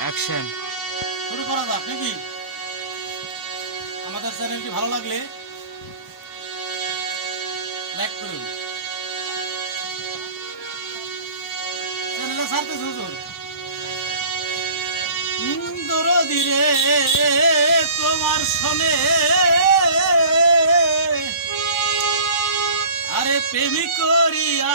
Action শুরু করা যাক, নাকি? আমাদের চ্যানেলটি ভালো লাগলে লাইক করুন। চ্যানেলে সারতে হুজুর দরদি রে তোমার শোনে। আরে প্রেমিক করিয়া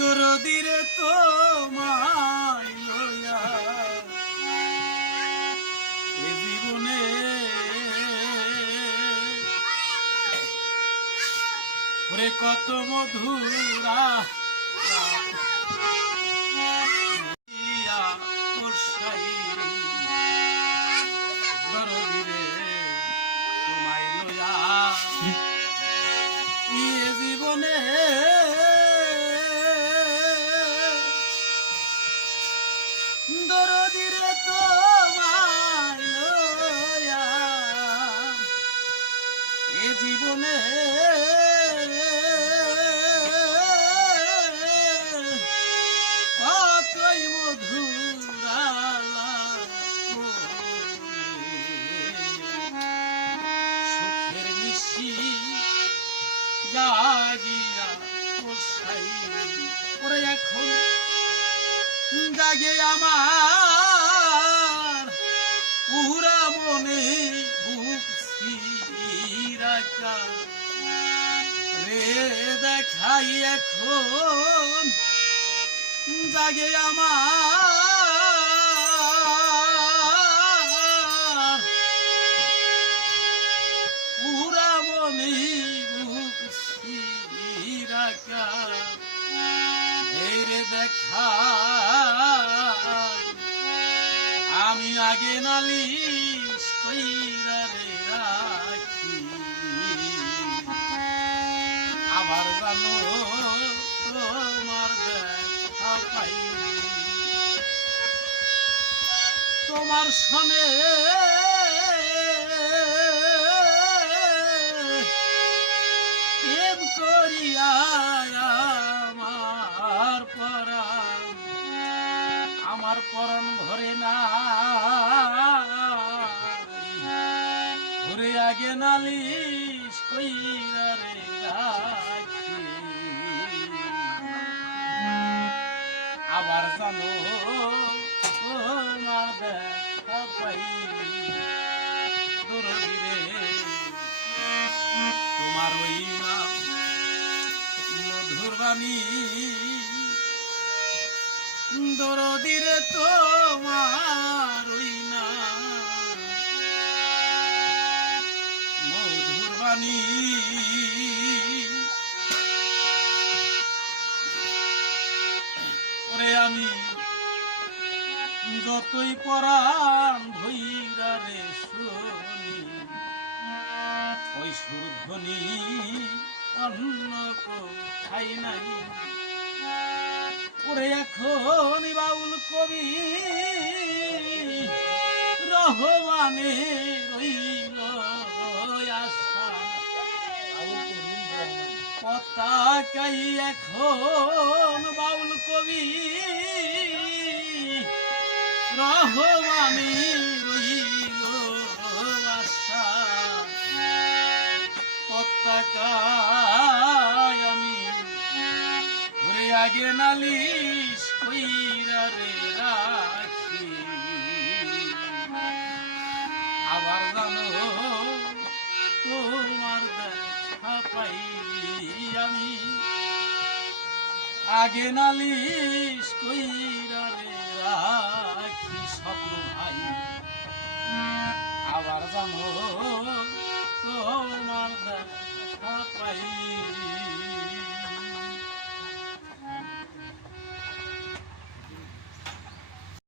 দরদিরে তোমায় লয়া। এ জীবনে কত মধুরা জীবনে। কতই মধুরালা সুখের মিশি জাগিয়া ওরে এখন জাগে আমার সিরাকা রে দেখাই এখন জাগে আমার। বুক রে দেখা আমি আগে নালিশ কইরা তোমার তোমার সনে প্রেম করিয়া আমার পরাণ, আমার পরণ ভরে না। ঘুরে আগে নালিশ কইরা বাণী দরদিরে তোমার নাম মধুর বাণী। ওরে আমি, যতই পরাণ ভৈরা রে শুনি, ওই সুরধ্বনি খাই নাই ওরে এখন বাউল কবি রহমানে রইল আশা। পতাকাই এখন বাউল কবি রহমানে লাগে নালিশ কইরা রে রাখি। আবার জানো, তোমার দেখা পাই আমি। আগে নালিশ কইরা রে রাখি স্বপ্ন ভাই। আবার জানো